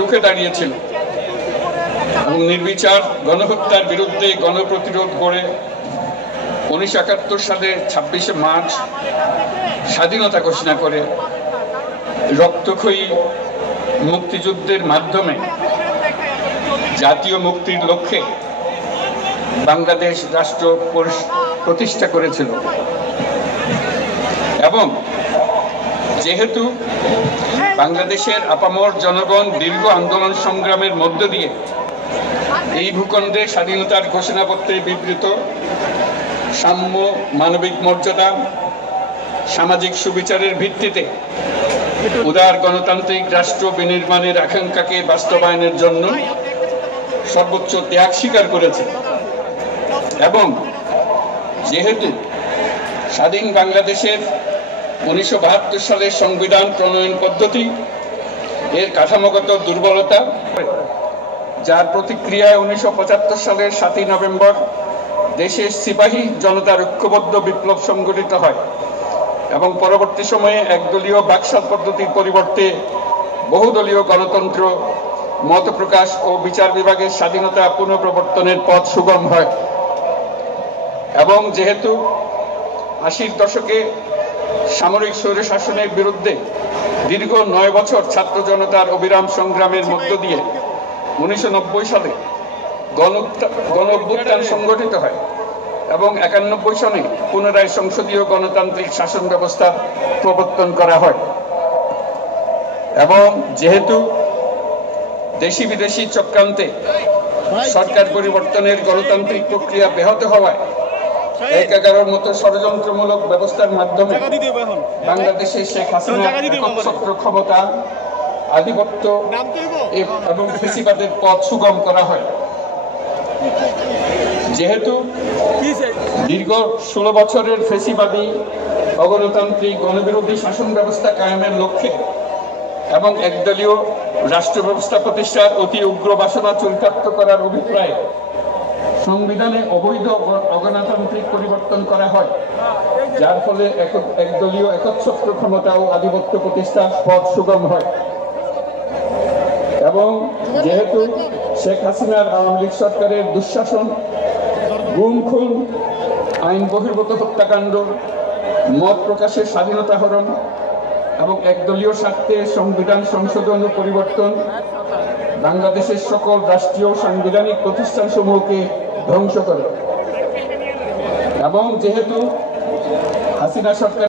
রুখে দাঁড়িয়েছিল এবং নির্বিচার গণহত্যার বিরুদ্ধে গণপ্রতিরোধ গড়ে 1971 সালে 26শে মার্চ স্বাধীনতা ঘোষণা করে রক্তক্ষয়ী মুক্তিযুদ্ধের মাধ্যমে জাতীয় মুক্তির লক্ষ্যে বাংলাদেশ রাষ্ট্র প্রতিষ্ঠা করেছিল। এবং যেহেতু বাংলাদেশের আপামর জনগণ দীর্ঘ আন্দোলন সংগ্রামের মধ্য দিয়ে এই ভূখণ্ডে স্বাধীনতার ঘোষণাপত্রে বিবৃত সাম্য, মানবিক মর্যাদা, সামাজিক সুবিচারের ভিত্তিতে উদার গণতান্ত্রিক রাষ্ট্র বিনির্মাণের আকাঙ্ক্ষাকে বাস্তবায়নের জন্য সর্বোচ্চ ত্যাগ স্বীকার করেছে। এবং যেহেতু স্বাধীন বাংলাদেশের 1972 সালের সংবিধান প্রণয়ন পদ্ধতি এর কাঠামোগত দুর্বলতা, যার প্রতিক্রিয়ায় 1975 সালের 7ই নভেম্বর দেশের সিপাহী জনতার ঐক্যবদ্ধ বিপ্লব সংগঠিত হয় এবং পরবর্তী সময়ে একদলীয় বাকশাল পদ্ধতির পরিবর্তে বহুদলীয় গণতন্ত্র, মত প্রকাশ ও বিচার বিভাগের স্বাধীনতা পুনঃপ্রবর্তনের পথ সুগম হয়। এবং যেহেতু 80-র দশকে সামরিক স্বৈরশাসনের বিরুদ্ধে দীর্ঘ 9 বছর ছাত্র জনতার অবিরাম সংগ্রামের মধ্য দিয়ে 1990 সালে গণ অভ্যুত্থান সংগঠিত হয় এবং 91 সনে পুনরায় সংসদীয় গণতান্ত্রিক শাসন ব্যবস্থা প্রবর্তন করা হয়। এবং যেহেতু দেশি বিদেশি চক্রান্তে সরকার পরিবর্তনের গণতান্ত্রিক প্রক্রিয়া ব্যাহত হওয়ায় 11-র মতো ষড়যন্ত্রমূলক ব্যবস্থার মাধ্যমে বাংলাদেশে শেখ হাসিনার একচ্ছত্র ক্ষমতা, আধিপত্য এবং ফ্যাসিবাদের পথ সুগম করা হয়। যেহেতু দীর্ঘ 16 বছরের ফ্যাসিবাদী অগণতান্ত্রিক গণবিরোধী শাসন ব্যবস্থা কায়েমের লক্ষ্যে এবং একদলীয় রাষ্ট্র ব্যবস্থা প্রতিষ্ঠার অতি উগ্র বাসনা চরিতার্থ করার অভিপ্রায়ে সংবিধানে অবৈধ অগণতান্ত্রিক পরিবর্তন করা হয়, যার ফলে একদলীয় একচ্ছত্র ক্ষমতা ও আধিপত্য প্রতিষ্ঠার পথ সুগম হয়। এবং যেহেতু শেখ হাসিনার আওয়ামী লীগ সরকারের দুঃশাসন, গুম খুন, আইন বহির্ভূত হত্যাকাণ্ড, মত প্রকাশের স্বাধীনতা হরণ এবং একদলীয় স্বার্থে সংবিধান সংশোধন ও পরিবর্তন বাংলাদেশের সকল রাষ্ট্রীয় সাংবিধানিক প্রতিষ্ঠানসমূহকে ধ্বংস করে। এবং যেহেতু হাসিনা সরকার